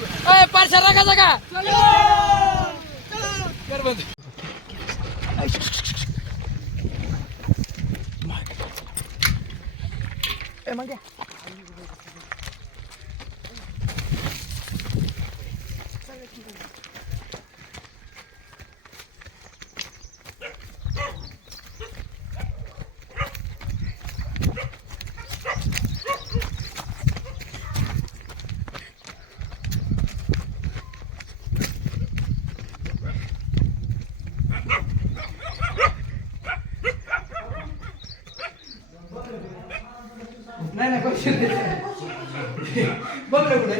चालू पारशा रागा जागा कर बंद मग नाही क्वेश्चन बघ कुठे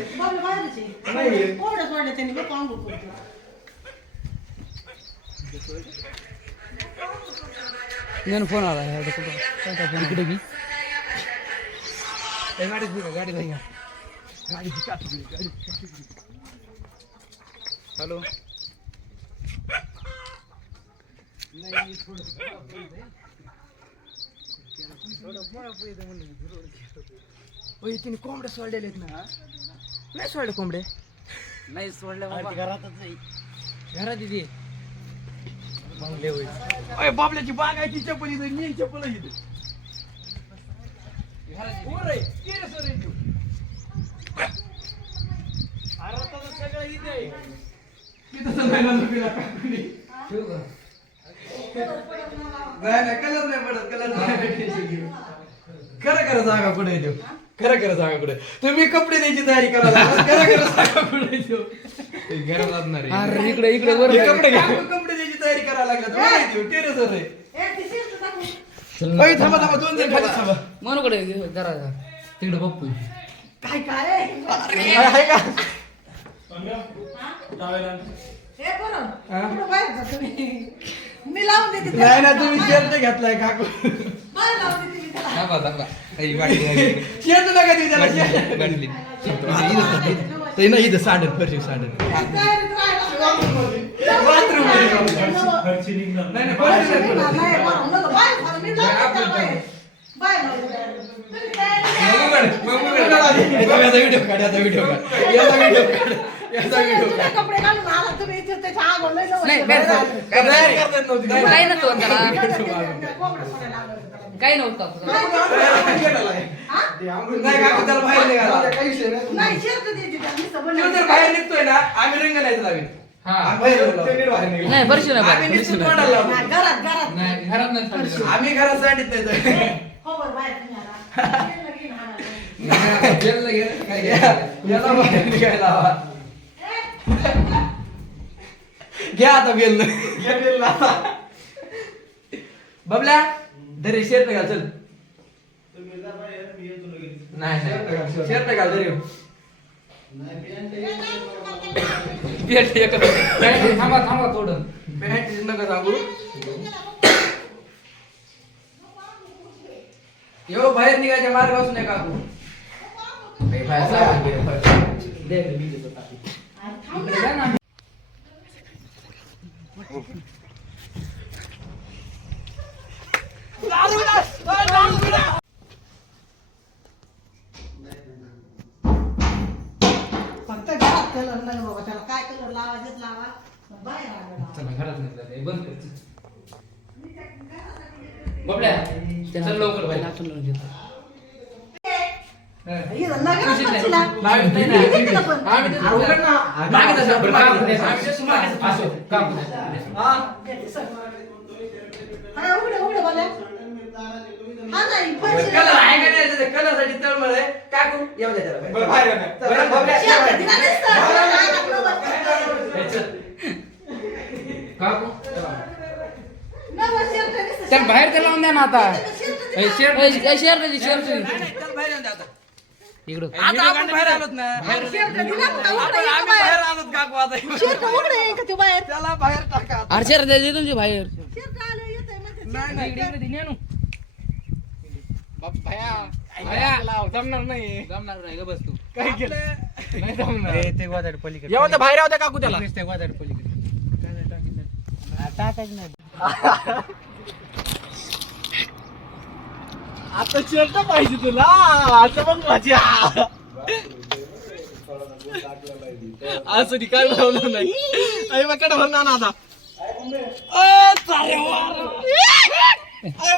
నేను ఫోన్ आला इकडे की गाडी भैया गाडी हॅलो नाही तिने कोंबड्या सोडलेले ना नाही सोडले कोंबडे नाही सोडले घरातच नाही घरात दिदी बाबल्याची बाग आहे ती चप्पल इथे मी चप्पल इथे सगळं इथे नाही कलर नाही पडत कलर खरं खरं सांगा कुठे येतो खरं खरं सांगा कुठे तुम्ही कपडे द्यायची तयारी करा खरं खरं सांगा कुठे येतो घरात लागणार इकडे इकडे वर कपडे द्यायची तयारी करायला लागला टेरेसवर रे थांबा थांबा 2 दिन खाली थांबा म्हणू कडे जरा तिकडे बप्पू काय काय आहे का मी लावून देते नाही ना तुम्ही शर्ट घेतलाय काकू शर्ट नका देऊ त्याला इथं साडन फरशी साडन बाथरूम व्हिडिओ काढ याचा व्हिडिओ काढ याचा व्हिडिओ काढ याचा व्हिडिओ काढ कपडे घालून आला तुम्ही इथे त्याच्या आग नाही काय नव्हतं काय नव्हतं बाहेर निघतोय ना आम्ही रंग नाही लावी नाही बरशी आम्ही घरात सांगितलं घ्या आता बेल बबल्या दरे शेर घाल चल नाही शेर घाल दरे थांबा थांबा थोडं पॅन्ट नका सांगू यो बाहेर निघायच्या मार्ग असू नये काकू फक्त घरात कलर नाही बाबा त्याला काय कलर लावायचं लावा बाहेर घरात नाही बंद कर बबड्या चल लवकर बाहेर लावून घेतो कलरसाठी तळमळ आहे काय करू येऊ द्या चल बाहेर तर लावून द्या ना आता इकडं बाहेर आलोत ना बाहेर आलोत काकू आता त्याला बाहेर टाका अर्चर दे तुमची बाहेर जमणार नाही ग बस तू काय केलं नाही जमणार ते गोदाड पलीकडे येऊ तर बाहेर होत्या काकू त्याला ते गोदाड पलीकडे टाकायचं नाही आता शर्ट पाहिजे तुला आता मग माझी असं काय लावलं नाही अरे बकेट भरणार ना आता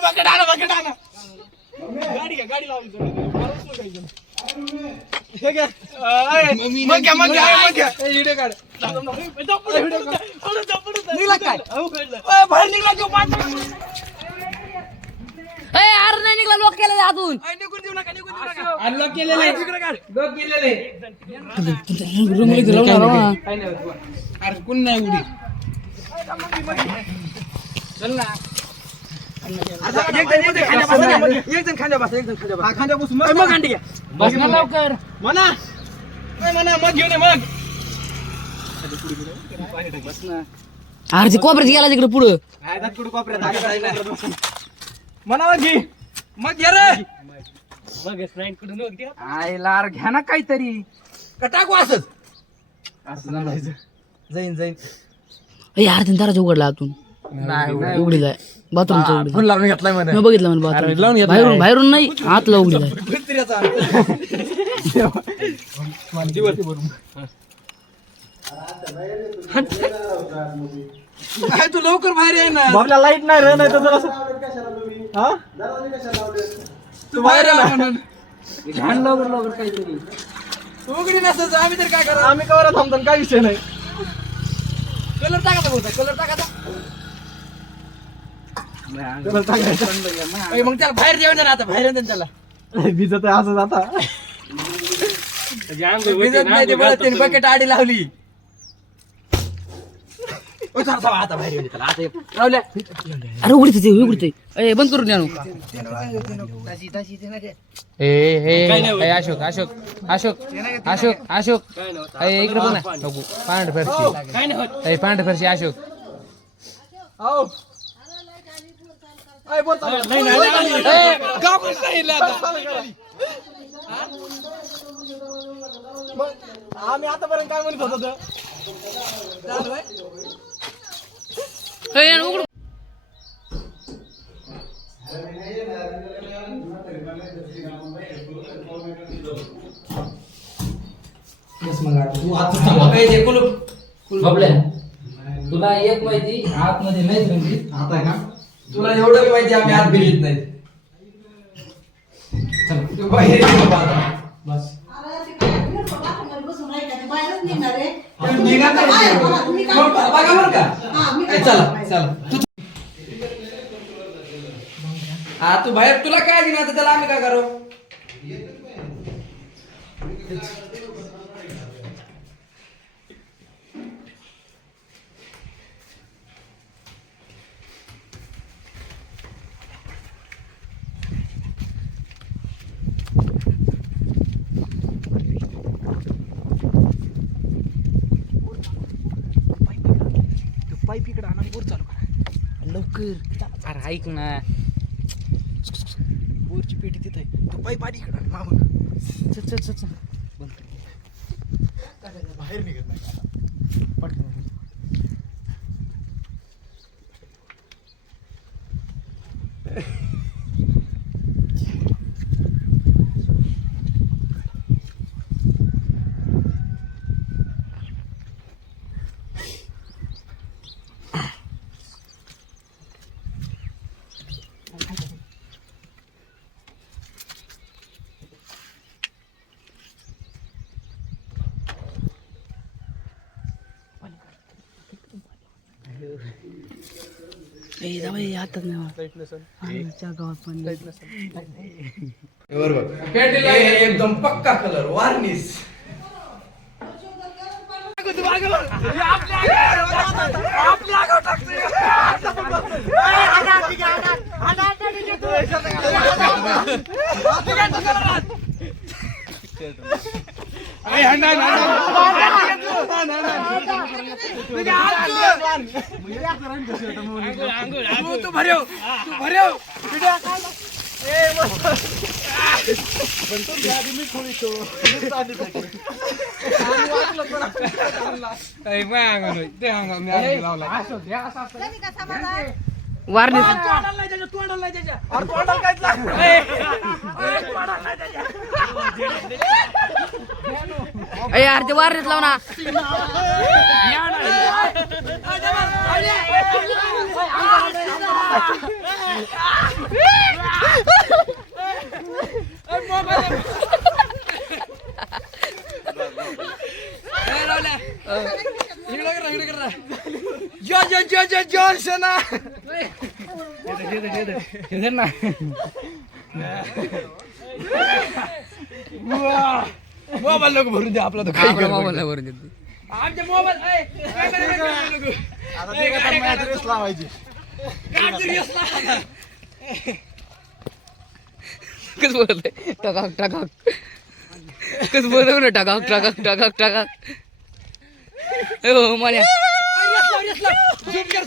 बकेट आणा गाडी घ्या गाडी लावली हे घ्या मग घ्या व्हिडिओ काढ निघला काय बाहेर निघला तो अरे नाही निघला लॉक केलं अजून निघून देऊ नका अनलॉक केलेलं आहे तिकडे काढ लॉक केलेलं अरे कोण नाही उडी चल ना एक जण खांद्या बस खांद्या बस मग अंडी घ्या बस ना लवकर म्हणा मग घेऊन ये मग अरे ते कोपऱ्यात गेला तिकडे पुढं म्हणा घे मग घे रे आय लार घ्या ना काहीतरी का टाकू असंच जाईन यार त्याने दाराच उघडला आतून उघडी जाय बाथरूमचा उघडी फोन लावून घेतलाय म्हणे मी बघितलं मला लावून बाथरूम घेतला. बाहेरून नाही आतला उघडी जाय काय तू लवकर बाहेर आहे ना बाबला लाईट नाही रे नाही तर जरा तू बाहेर आहे म्हणून घ्यान लवकर काहीतरी उघडी नसत आम्ही तर काय करा आम्ही कवर थांबतो काय विषय नाही कलर टाकायचा होता कलर टाकायचा मग त्याला बाहेर जेवण ना आता बाहेर येऊन त्याला भिजत आहे असं आता भिजत नाही ते बरं त्याने बकेट आडी लावली आता बाहेर येऊन त्याला आता लावल्या अरे उघडते ए बंद करून आणू अशोक इकडे बघ ना नको पांढर फरशी अशोक आम्ही आतापर्यंत काय म्हणत होतो उघड तुला एक माहिती आतमध्ये नाही रंगीत आता आहे ना तुला एवढं बी माहिती आम्ही आत भिजत नाही तू बाहेर ये बाबा आता. बस निघा नाही. मग बघा बरं का चला हा तू बाहेर तुला काय दिना तर त्याला आम्ही काय करू पाईप इकडे आणा बोर चालू करा लवकर अरे ऐक ना बोरची पेटी तिथे आहे तो पाईप आधी इकडे मागून चल बाहेर निघत नाही पटकन हातात नाही गावात पण एकदम पक्का कलर वार्निश तू भर्यो वारणे यार ते वारणेच लाव ना. मोबाईल नको भरून द्या आपला तो काही मोबाईल भरून देते. आमच्या मोबाईल लावायची कस बोलतोय टकाक टकाक कस बोलतो ना टकाक टकाक टकाक टकाक. हो मला झुप कर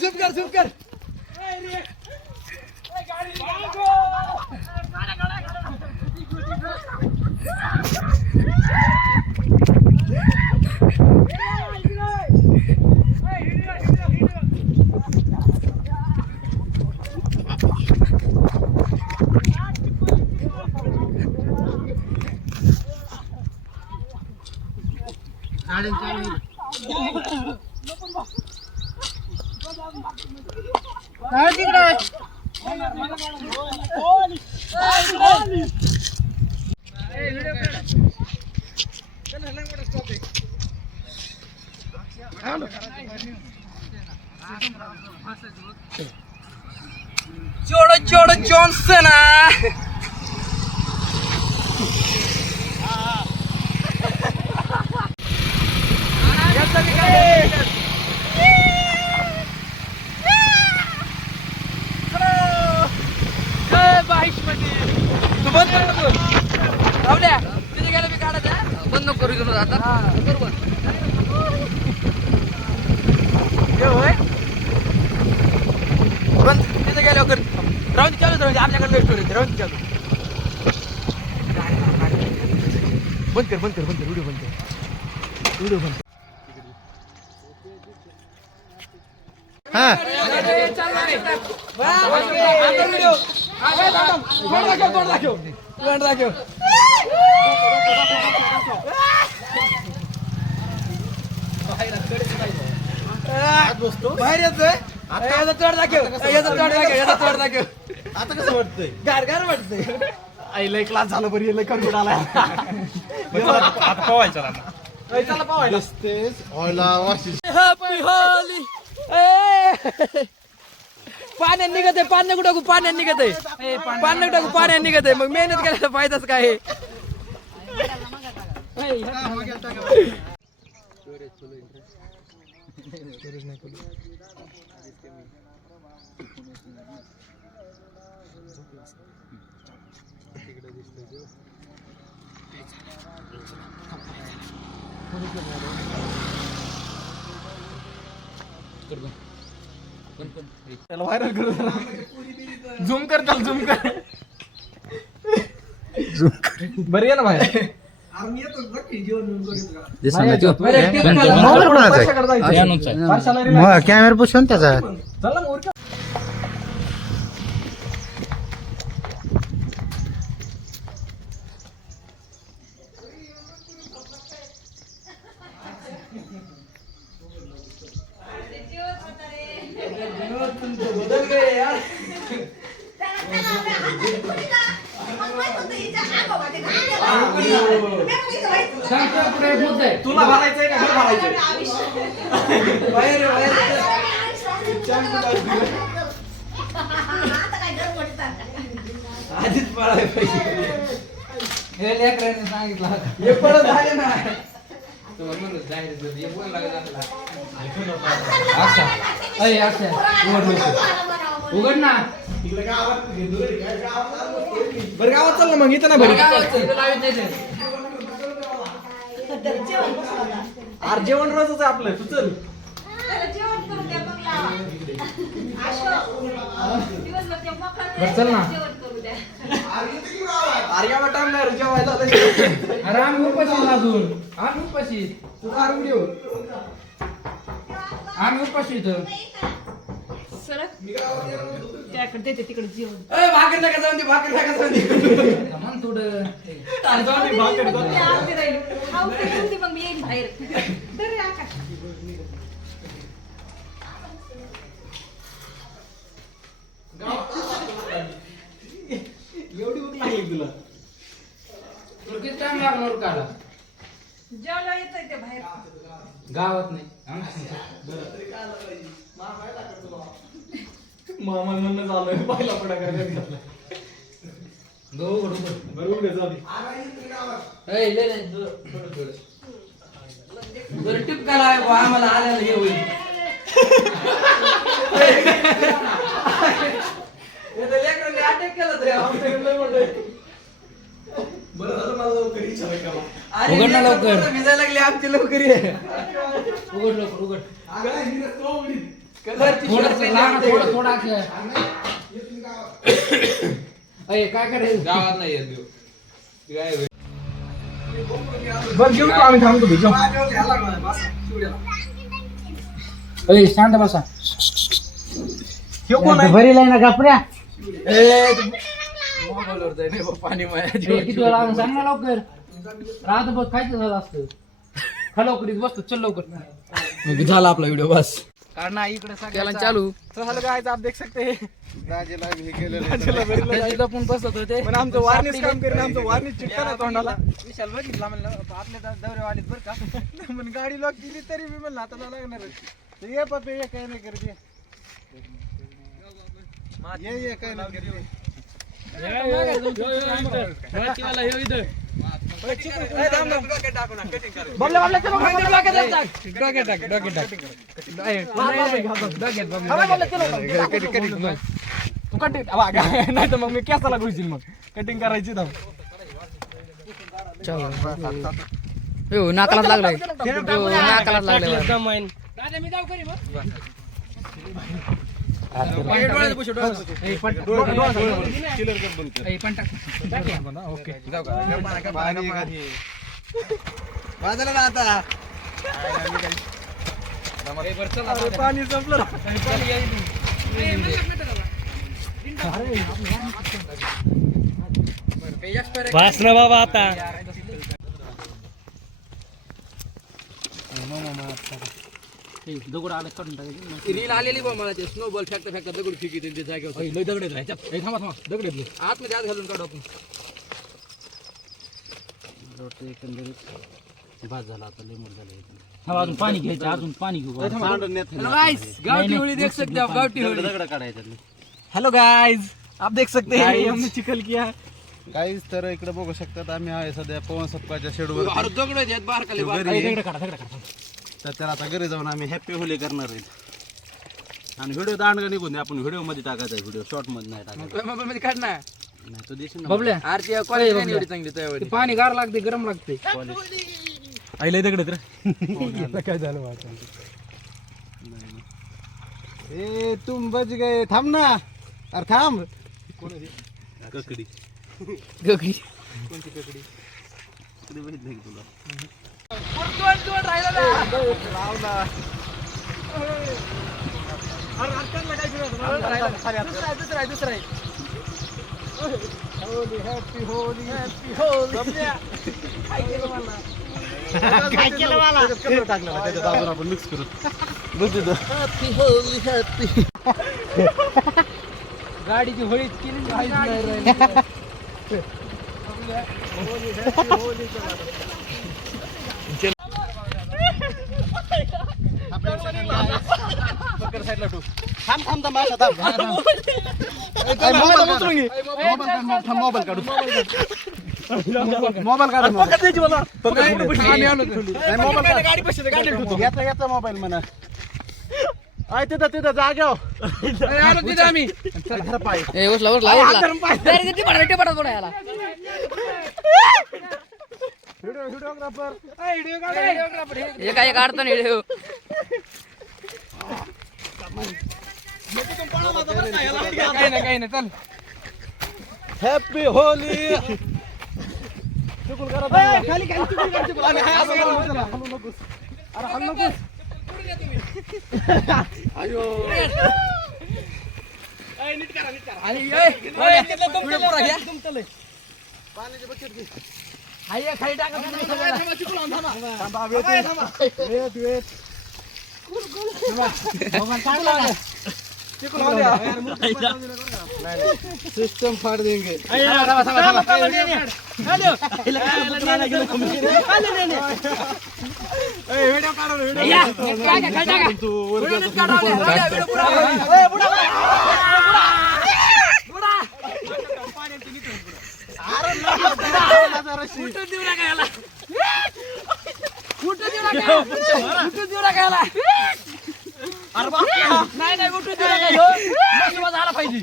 जोड़ जॉनसन बंद करू घेऊन आता बरोबर. तिथे गेल्यावर राऊंड चालू आपल्याकडे वेट करू राऊंड चालू. बंद कर व्हिडिओ बंद कर. बाहेर येतोय याचा तोड दाखव. आता कसं वाटतंय गार वाटतंय. आई लय क्लास झालं बरी लय करून आलाय आता पवायचा चला पवायला हॅपी होली. पाण्यात निघत आहे पाण्यात निघत आहे मग मेहनत करायला फायदाच काय आहे. त्याला व्हायरल करू झूम कर बरी आहे ना बाहेर कॅमेरा पुसून त्याचा चला ना उरका. तुला घालायचंय का घर घालायचंय बाहेर आधीच पळायला पाहिजे. हे लेकरांनी सांगितलं हे पळत झाले ना उघड ना बरं गावात चाल ना मग इथं ना बरं अरे जेवण रोजच आहे आपलं तू चल चल ना अरे गावात टाइम नाही रे जेवायला अरे आम्ही उपाशी अजून आम्ही उपाशी तुझा व्हिडिओ आम्ही उपाशी इथं सरक त्याकडे देते तिकडे जेवण भाकर नका जाऊन दे, भाकर नका जाऊन दे. थांबा ना थोडं मी आरती राहिली. खाऊ ते तुमची मग मी येईन बाहेर तरी आकाश एवढी भूक लागली तुला? तुला किती टाइम लागणार काढा जेवला येतंय ते बाहेर गावात नाही मामा म्हणणं झालं पहिला पडा करायला घेतला. बरं उघडे जाऊ दे. बरं टिपकाला आहे बा, आम्हाला आल्याला हे होईल लेकरांनी अटॅक केला तरी आमच्याकडे लय मोठं आहे. बरं झालं मला लवकर विचारायला केला. अरे उघड ना लेकरं लवकर. पोरं भिजायला लागली आमची लवकर ये. उघड लवकर उघड अगं, हिने तो उघडी. कलरची थोडं shirt लहान पेटली थोडं आमच्याकडे. थोडं असं. अय काय करायचं गावात नाही येत देऊ. काय होईल? बरं घेऊ का आम्ही थांबतो तिथं. अय शांत बसा हे कोण आहे? भरी लाईना कपड्या मोबाईलवर जाय नाही बा, पाणी माया किती वेळा लागून सांग ना लवकर राहत बघ खायचं झालं असतं खा लवकर इथं बसतो चल लवकर मग झाला आपला व्हिडिओ बस. कारण ना इकडे त्याला चालू चालू काय आप देख सकते हैं. दाजीला हे केलेलं त्याची लपून बसत होते पण आमचं वार्निश काम करेन, आमचं वार्निश चिटका ना तोंडाला. विशाल बघितला म्हणलं आपल्या दौऱ्यावालीत बरं का पण गाडी लॉक केली तरी मी म्हणलं आता लागणार ये पप्पे ये काही नाही करते ये काही नाही करते बबल्या बबल्या चलो खाली डोक्यात टाक. डोक्यात टाक, डोक्यात टाक. अरे बबल्या चलो तू कटिंग नाही तर मग मी केसाला घुसील मग कटिंग करायची थांब. हो नाकालाच लागलाय हो, नाकालाच लागलाय वाजलं ना आता अरे पाणी संपलं. बस ना बाबा आता दगड आले काढून टाकायचे रील आलेली बा मला ते स्नोबॉल फेकता फेकता दगड फेकी ते जागेवर. लय दगड आहेत. थांबा थांबा दगड आहेत. आतमध्ये आत घालून काढू आपण. अजून पाणी घ्यायचं अजून पाणी घेऊ गावठी होळी देख सकते आप, गावठी होळी. दगड काढायचं हेलो गाइस आप देख सकते हैं हमने चिकल किया. काहीच तर इकडे बघू शकतात आम्ही आहे सध्या पवन सप्पाच्या शेडवर अरे दगड आहेत यात बारकाले बारकाले. तर त्याला आता घरी जाऊन आम्ही हॅपी होली करणार आहे आणि व्हिडिओ दांडगा निघून दे आपण व्हिडिओ मध्ये टाकायचा व्हिडिओ शॉर्ट मध्ये नाही टाकायचा मोबाईल मध्ये काढ ना. नाही तो देशील ना बबल्या आरती क्वालिटी नाही एवढी चांगली त्यावेळी. पाणी गार लागते गरम लागते आई लय दगड आहेत रे. काय झालं माझं? ए तुम बच गए थांब ना अरे थांब ककडी गगरी ककडी बघितलं की तुला काय केलं मला? टाकलं त्याच्यात अजून आपण मिक्स करू गाडीची होळी केली थांब थांब थांब असं थांब मोबाईल काढू मोबाईल काढा पकड द्यायची मला. याचा मोबाईल म्हणा आहे तिथं तिथं जाग्यावर आम्ही पाय ए उचला उचला उचला टिपाटा टिपाटा थोडा याला हे काय काढतो नाही व्हिडिओ काही नाही चल. हॅपी होली खाली खाली चुकून काढ, चुकून. अरे, हा, असं करू नकोस. हलू नकोस. अरे, हलू नकोस. आणि व्हिडिओ पुरा घ्या. हाय, खाली टाका तुम्ही सगळ्याला. सिस्टम फाड़ देंगे. नाही उठून देऊ नका ह्यो. नशिबात आला पाहिजे.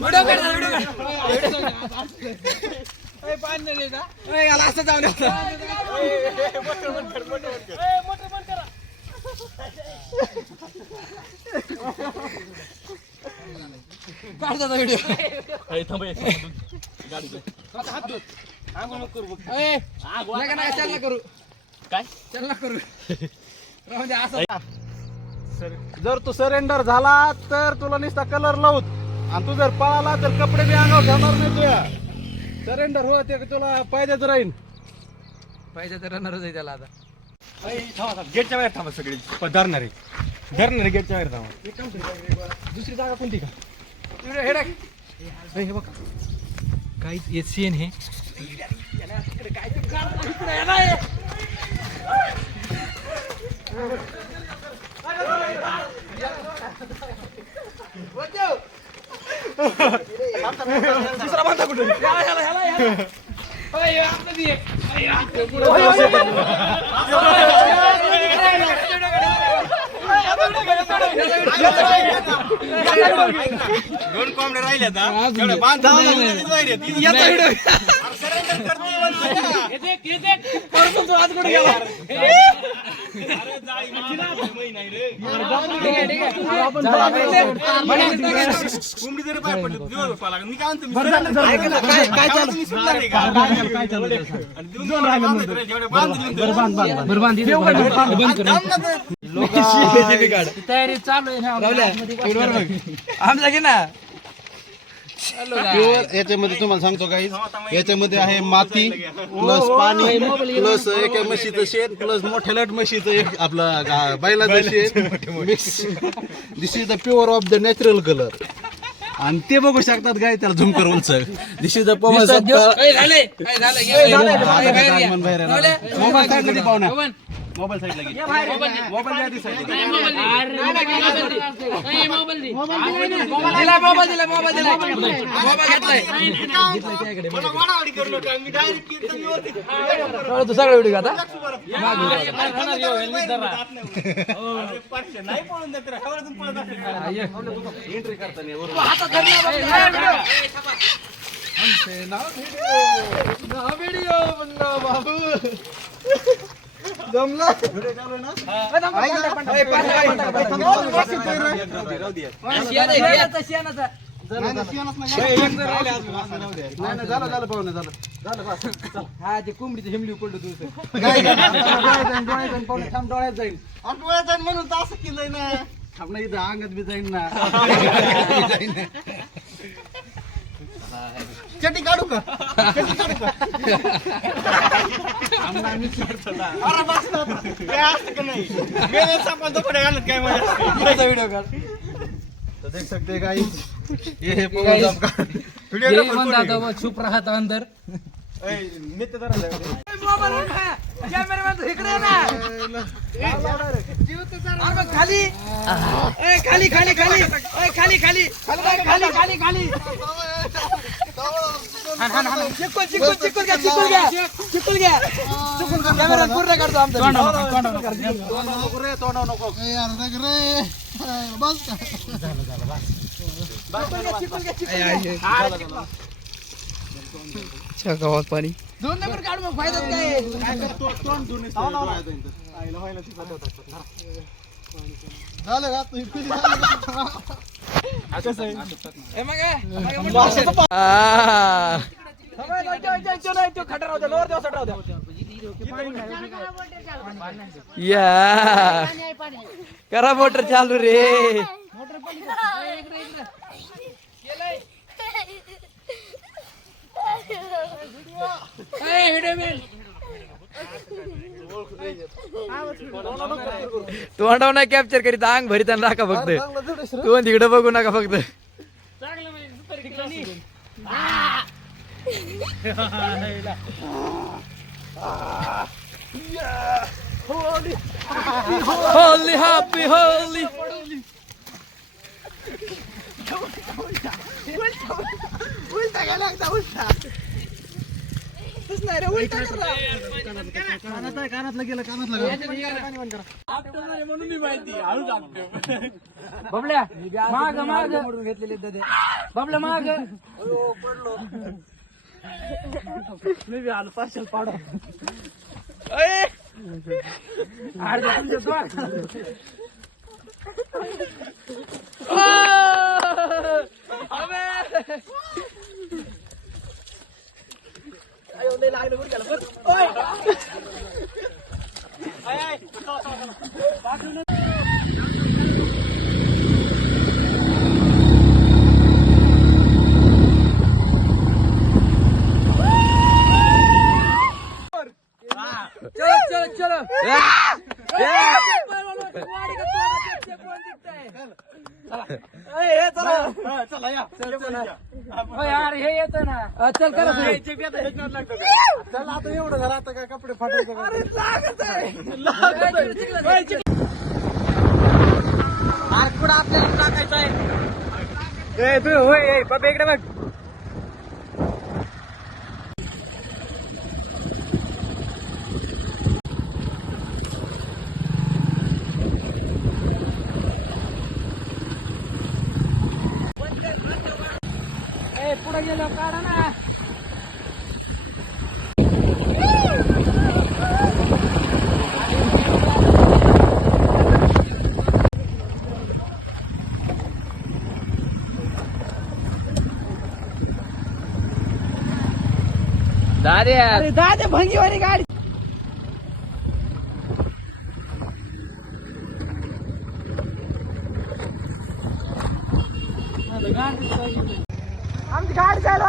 व्हिडिओ काढ, व्हिडिओ काढ. याला असं जाऊ द्या. काढता व्हिडिओ. नका चल ना करू. काय चल ना करू. राहून द्या असं. जर तू सरेंडर झाला तर तुला नुसता कलर लावूत आणि तू जर पळाला तर कपडे बी अंगावर ठेवणार नाही तुया. सरेंडर हो ते तुला फायद्याच राहील. पाहिजे तर रनरच आहे त्याला आता. गेटच्या बाहेर थांबा सगळी धरणारे गेटच्या बाहेर थांबा. दुसरी जागा कोणती का? हे टाक. हे बघ काय सीएन हे. दुसरा बांधा कुठे? दोन कोंबड्या राहिल्या कोंबडी जरी पाय पडली मी काय तयारी चालू आहे. आमचा घे ना. प्युअर याच्यामध्ये तुम्हाला सांगतो काही याच्यामध्ये आहे माती प्लस पाणी प्लस एका म्हशीचं शेण प्लस मोठ्या लट म्हशीचं एक आपलं बैलाचं शेण mix. This is the pure of the natural colour. आणि ते बघू शकतात काय त्याला झुम करून दिस इज द पवन मोबाईल साईडला दे पाहुणा. मोबाईल साईडला घे. मोबाईल द्या ती साईडला. दिला मोबाईल दिला मोबाईल दिला मोबाईल घेतलाय. तू सगळं व्हिडिओ आता एंट्री करताना व्हिडिओ बाबू जमला. हा ते कोंबडीची हिमली पडलो तुझं थांब डोळ्यात जाईल म्हणून तर असं केलंय ना. आपल्या इथं अंगात बी जाईन ना. चटी काढू का? व्हिडिओ काढ. देख सकते गाइस ये चुप राहत अंदर. कॅमेरामॅन इकडे ना. खाली खाली खाली खाली खाली खाली खाली खाली खाली. चिकूल चिकूल चिकूल घ्या चिकूल घ्या चिकूल घ्या. कॅमेरा पूर्ण काढतो आमचा. तोंडाव नको गावात पाणी. 2 नंबर काढ मग फायदा काय. खटर या करा मोटर चालू रे. तोंडावर नाही कॅप्चर करीत अंग भरीत आणि राखा फक्त. तू तिकडे बघू नका फक्त. Holy happy Holy. बबल्या माग माग घेतलेले दादे. बबल्या माग मी आलो पार्सल पाडा. चलो चलो यार हे येत ना. चल करा चल आता एवढं झालं आता काय कपडे फाटायचं कुठं आपल्याला टाकायचं आहे. तू होय बाबा इकडे बघ. पुढे गेलो काढा ना. दादा भंगीवाली गाडी. आमची गाडी चालू